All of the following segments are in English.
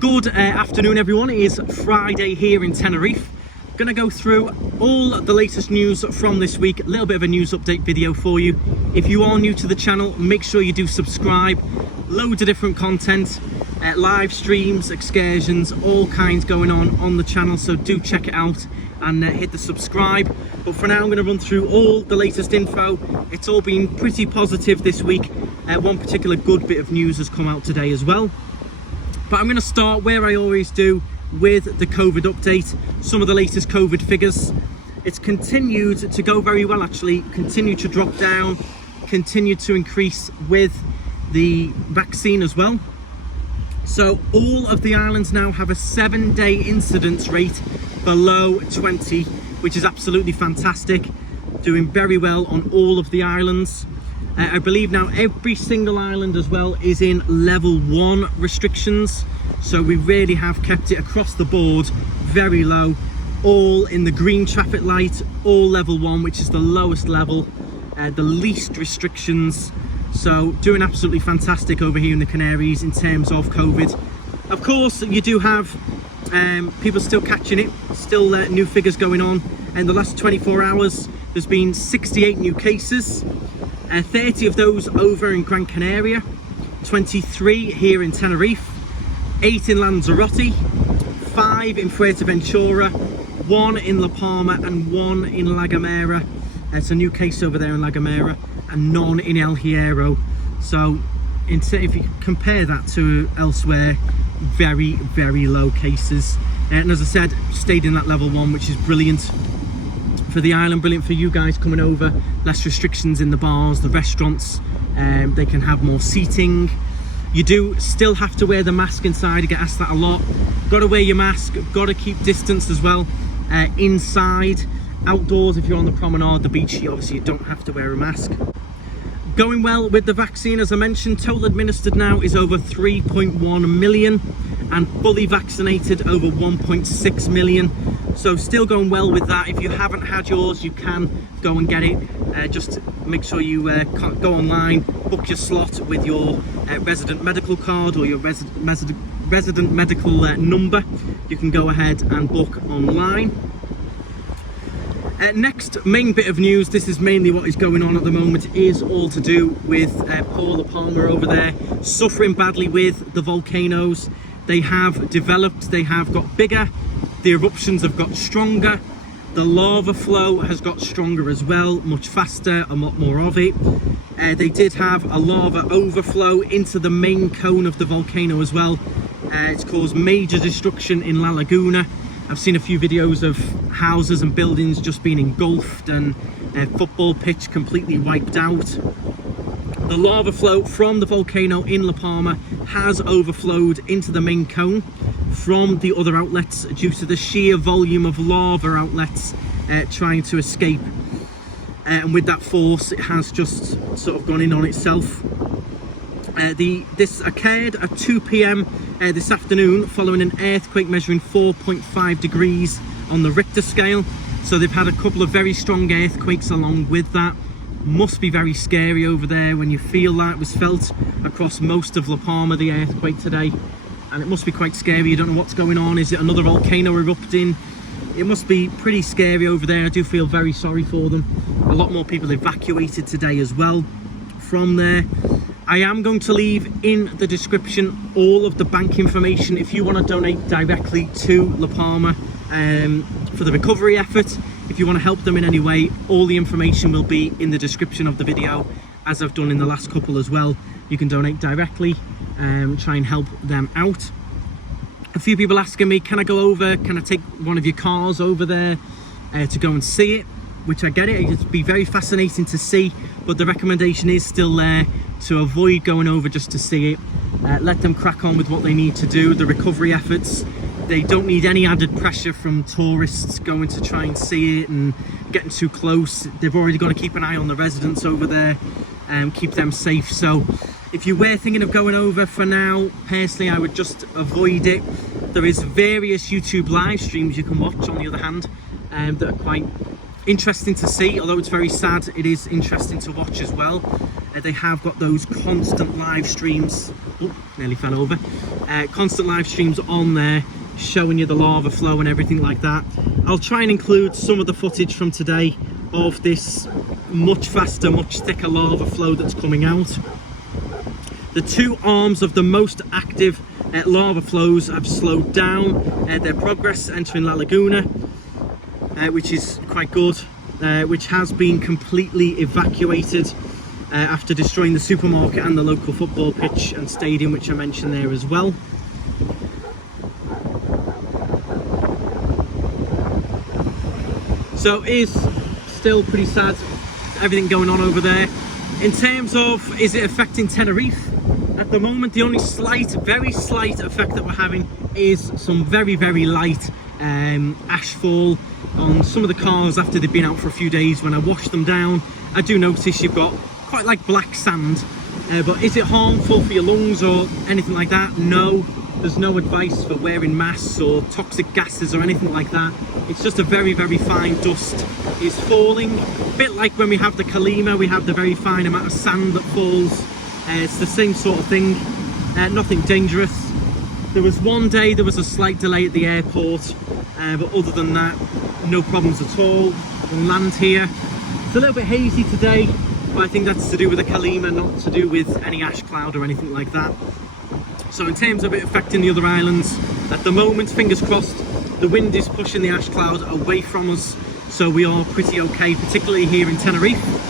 Good afternoon everyone, it is Friday here in Tenerife. Going to go through all the latest news from this week, a little bit of a news update video for you. If you are new to the channel, make sure you do subscribe. Loads of different content, live streams, excursions, all kinds going on the channel, so do check it out and hit the subscribe. But for now I'm going to run through all the latest info. It's all been pretty positive this week. One particular good bit of news has come out today as well. But I'm going to start where I always do, with the COVID update, some of the latest COVID figures. It's continued to go very well actually, continued to drop down, continued to increase with the vaccine as well. So all of the islands now have a 7-day incidence rate below 20, which is absolutely fantastic. Doing very well on all of the islands. I believe now every single island as well is in level 1 restrictions, so we really have kept it across the board very low, all in the green traffic light, all level 1, which is the lowest level, the least restrictions. So doing absolutely fantastic over here in the Canaries in terms of COVID. Of course you do have people still catching it, still new figures going on. In the last 24 hours there's been 68 new cases. 30 of those over in Gran Canaria, 23 here in Tenerife, 8 in Lanzarote, 5 in Fuerteventura, 1 in La Palma and 1 in La Gomera. It's a new case over there in La Gomera, and none in El Hierro. So if you compare that to elsewhere, very, very low cases. And as I said, stayed in that level 1, which is brilliant for the island, brilliant for you guys coming over. Less restrictions in the bars, the restaurants, they can have more seating. You do still have to wear the mask inside. I get asked that a lot. Got to wear your mask, got to keep distance as well. Inside, outdoors, if you're on the promenade, the beach, you obviously don't have to wear a mask. Going well with the vaccine, as I mentioned, total administered now is over 3.1 million and fully vaccinated over 1.6 million. So still going well with that. If you haven't had yours, you can go and get it. Just make sure you go online, book your slot with your resident medical card or your resident medical number. You can go ahead and book online. Next main bit of news, this is mainly what is going on at the moment, is all to do with poor Palma over there, suffering badly with the volcanoes. They have developed, they have got bigger, the eruptions have got stronger, the lava flow has got stronger as well, much faster, a lot more of it. They did have a lava overflow into the main cone of the volcano as well. It's caused major destruction in La Laguna. I've seen a few videos of houses and buildings just being engulfed and a football pitch completely wiped out. The lava flow from the volcano in La Palma has overflowed into the main cone from the other outlets due to the sheer volume of lava outlets trying to escape. And with that force, it has just sort of gone in on itself. This occurred at 2 p.m. This afternoon following an earthquake measuring 4.5 degrees on the Richter scale. So they've had a couple of very strong earthquakes along with that. Must be very scary over there when you feel that. It was felt across most of La Palma, the earthquake today, and it must be quite scary. You don't know what's going on. Is it another volcano erupting? It must be pretty scary over there. I do feel very sorry for them. A lot more people evacuated today as well from there. I am going to leave in the description all of the bank information if you want to donate directly to La Palma for the recovery effort. If you want to help them in any way, all the information will be in the description of the video, as I've done in the last couple as well. You can donate directly, try and help them out. A few people asking me, can I go over, can I take one of your cars over there to go and see it? Which I get it, it'd be very fascinating to see, but the recommendation is still there to avoid going over just to see it. Let them crack on with what they need to do, the recovery efforts. They don't need any added pressure from tourists going to try and see it and getting too close. They've already got to keep an eye on the residents over there and keep them safe. So if you were thinking of going over, for now, personally, I would just avoid it. There is various YouTube live streams you can watch on the other hand that are quite interesting to see. Although it's very sad, it is interesting to watch as well. They have got those constant live streams, oh, nearly fell over, constant live streams on there showing you the lava flow and everything like that. I'll try and include some of the footage from today of this much faster, much thicker lava flow that's coming out. The two arms of the most active lava flows have slowed down their progress entering La Laguna, which is quite good, which has been completely evacuated after destroying the supermarket and the local football pitch and stadium, which I mentioned there as well. So it is still pretty sad, everything going on over there. In terms of, is it affecting Tenerife? At the moment, the only slight, very slight effect that we're having is some very, very light ash fall on some of the cars after they've been out for a few days. When I wash them down, I do notice you've got quite like black sand. But is it harmful for your lungs or anything like that? No. There's no advice for wearing masks or toxic gases or anything like that. It's just a very, very fine dust is falling. A bit like when we have the Kalima, we have the very fine amount of sand that falls. It's the same sort of thing, nothing dangerous. There was one day there was a slight delay at the airport, but other than that, no problems at all. We'll land here. It's a little bit hazy today, but I think that's to do with the Kalima, not to do with any ash cloud or anything like that. So in terms of it affecting the other islands, at the moment, fingers crossed, the wind is pushing the ash cloud away from us, so we are pretty okay, particularly here in Tenerife.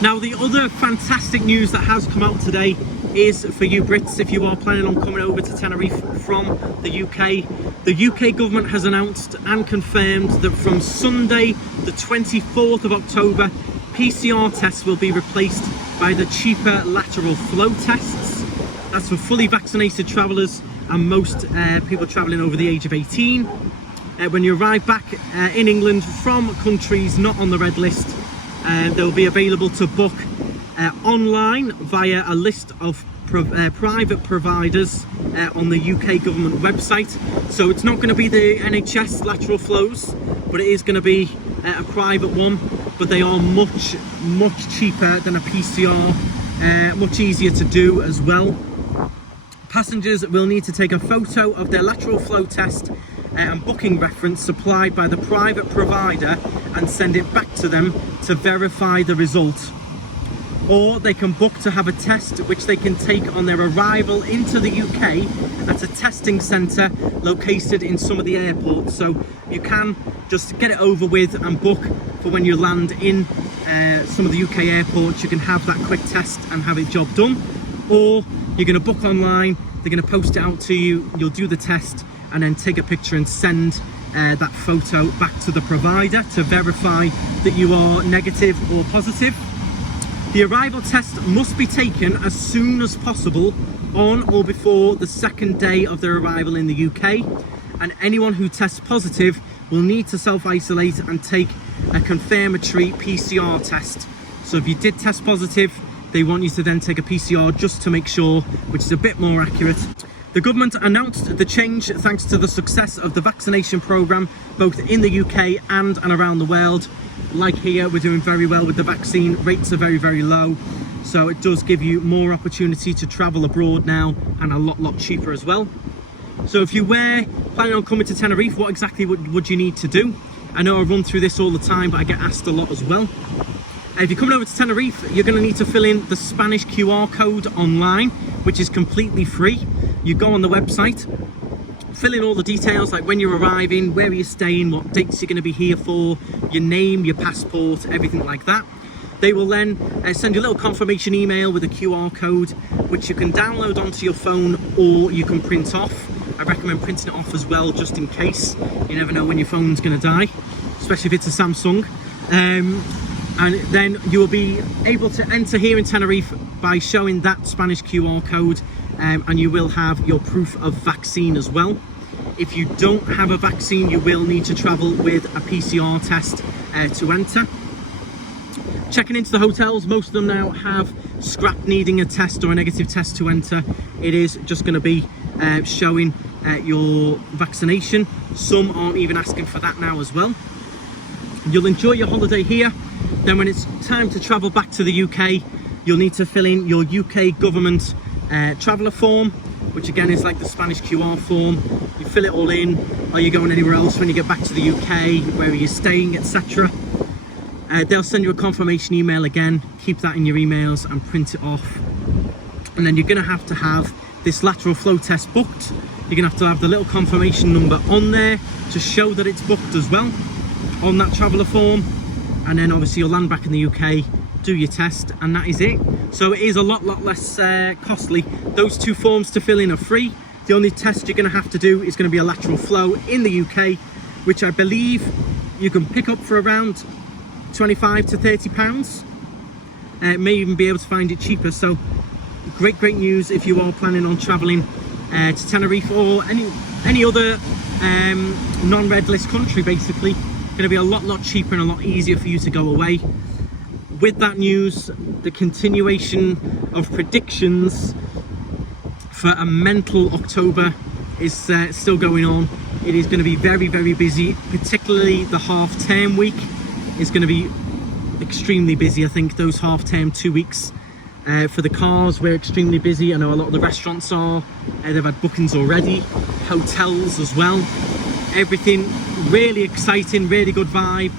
Now, the other fantastic news that has come out today is for you Brits, if you are planning on coming over to Tenerife from the UK. The UK government has announced and confirmed that from Sunday, the 24th of October, PCR tests will be replaced by the cheaper lateral flow tests. That's for fully vaccinated travellers and most people travelling over the age of 18. When you arrive back in England from countries not on the red list, they'll be available to book online via a list of private providers on the UK government website. So it's not going to be the NHS lateral flows, but it is going to be a private one. But they are much, much cheaper than a PCR, much easier to do as well. Passengers will need to take a photo of their lateral flow test and booking reference supplied by the private provider and send it back to them to verify the result. Or they can book to have a test which they can take on their arrival into the UK at a testing centre located in some of the airports. So you can just get it over with and book for when you land in some of the UK airports. You can have that quick test and have it job done. Or you're going to book online, they're going to post it out to you, you'll do the test and then take a picture and send that photo back to the provider to verify that you are negative or positive. The arrival test must be taken as soon as possible on or before the second day of their arrival in the UK, and anyone who tests positive will need to self-isolate and take a confirmatory PCR test. So if you did test positive, they want you to then take a PCR just to make sure, which is a bit more accurate. The government announced the change thanks to the success of the vaccination programme both in the UK and around the world. Like here, we're doing very well with the vaccine. Rates are very, very low. So it does give you more opportunity to travel abroad now, and a lot cheaper as well. So if you were planning on coming to Tenerife, what exactly would you need to do? I know I run through this all the time, but I get asked a lot as well. If you're coming over to Tenerife, you're going to need to fill in the Spanish QR code online, which is completely free. You go on the website, fill in all the details like when you're arriving, where you're staying, what dates you're going to be here for, your name, your passport, everything like that. They will then send you a little confirmation email with a QR code, which you can download onto your phone or you can print off. I recommend printing it off as well, just in case. You never know when your phone's going to die, especially if it's a Samsung. And then you will be able to enter here in Tenerife by showing that Spanish QR code, and you will have your proof of vaccine as well. If you don't have a vaccine, you will need to travel with a PCR test to enter. Checking into the hotels, most of them now have scrap needing a test or a negative test to enter. It is just going to be showing your vaccination. Some aren't even asking for that now as well. You'll enjoy your holiday here. Then when it's time to travel back to the UK, you'll need to fill in your UK government traveller form. which again is like the Spanish QR form. You fill it all in. Are you going anywhere else when you get back to the UK? Where are you staying, etc. They'll send you a confirmation email again. Keep that in your emails and print it off. And then you're going to have this lateral flow test booked. You're going to have the little confirmation number on there to show that it's booked as well on that traveller form. And then obviously you'll land back in the UK, do your test, and that is it. So it is a lot less costly. Those 2 forms to fill in are free. The only test you're going to have to do is going to be a lateral flow in the UK, which I believe you can pick up for around 25 to 30 pounds. May even be able to find it cheaper. So great news if you are planning on traveling to Tenerife or any other non-red list country. Basically going to be a lot cheaper and a lot easier for you to go away. With that news, the continuation of predictions for a mental October is still going on. It is going to be very busy, particularly the half-term week is going to be extremely busy. I think those half-term 2 weeks for the cars, we're extremely busy. I know a lot of the restaurants are. They've had bookings already, hotels as well. Everything really exciting, really good vibe.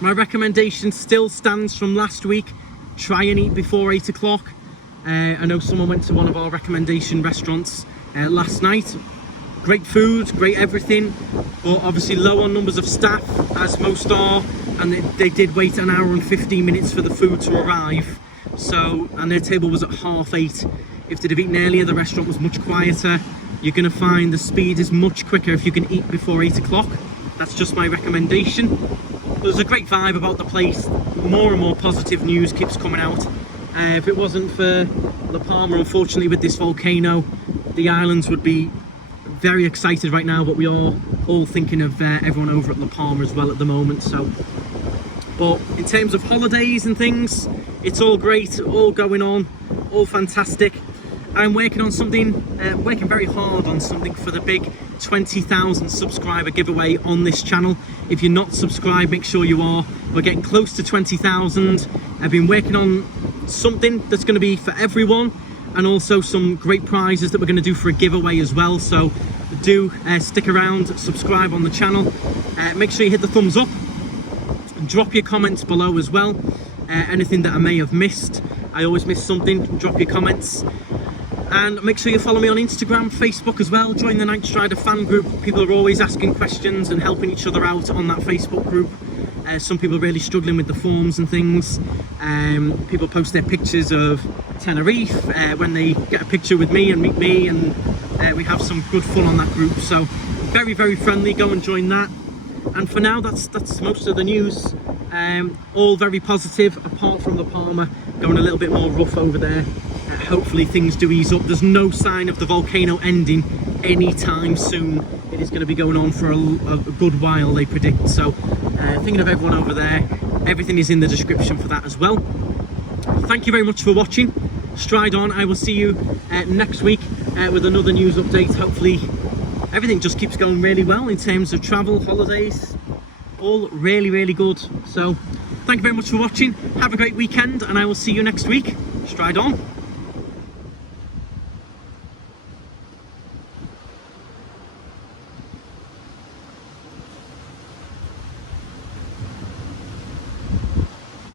My recommendation still stands from last week. Try and eat before 8 o'clock. I know someone went to one of our recommendation restaurants last night. Great food, great everything, but obviously low on numbers of staff, as most are, and they did wait an hour and 15 minutes for the food to arrive. So, and their table was at 8:30. If they'd have eaten earlier, the restaurant was much quieter. You're going to find the speed is much quicker if you can eat before 8 o'clock. That's just my recommendation. But there's a great vibe about the place. More and more positive news keeps coming out. If it wasn't for La Palma, unfortunately, with this volcano, the islands would be very excited right now, but we are all thinking of everyone over at La Palma as well at the moment. So, but in terms of holidays and things, it's all great, all going on, all fantastic. I'm working on something, working very hard on something for the big 20,000 subscriber giveaway on this channel. If you're not subscribed, make sure you are. We're getting close to 20,000. I've been working on something that's going to be for everyone, and also some great prizes that we're going to do for a giveaway as well. So do stick around, subscribe on the channel, make sure you hit the thumbs up, and drop your comments below as well. Anything that I may have missed, I always miss something, drop your comments. And make sure you follow me on Instagram, Facebook as well. Join the KnightStrider fan group. People are always asking questions and helping each other out on that Facebook group. Some people are really struggling with the forms and things. People post their pictures of Tenerife when they get a picture with me and meet me, and we have some good fun on that group. So very friendly. Go and join that. And for now, that's most of the news. All very positive, apart from La Palma going a little bit more rough over there. Hopefully things do ease up. There's no sign of the volcano ending anytime soon. It is going to be going on for a good while, they predict. So thinking of everyone over there, everything is in the description for that as well. Thank you very much for watching. Stride on. I will see you next week with another news update. Hopefully everything just keeps going really well in terms of travel, holidays, all really good. So thank you very much for watching. Have a great weekend, and I will see you next week. Stride on.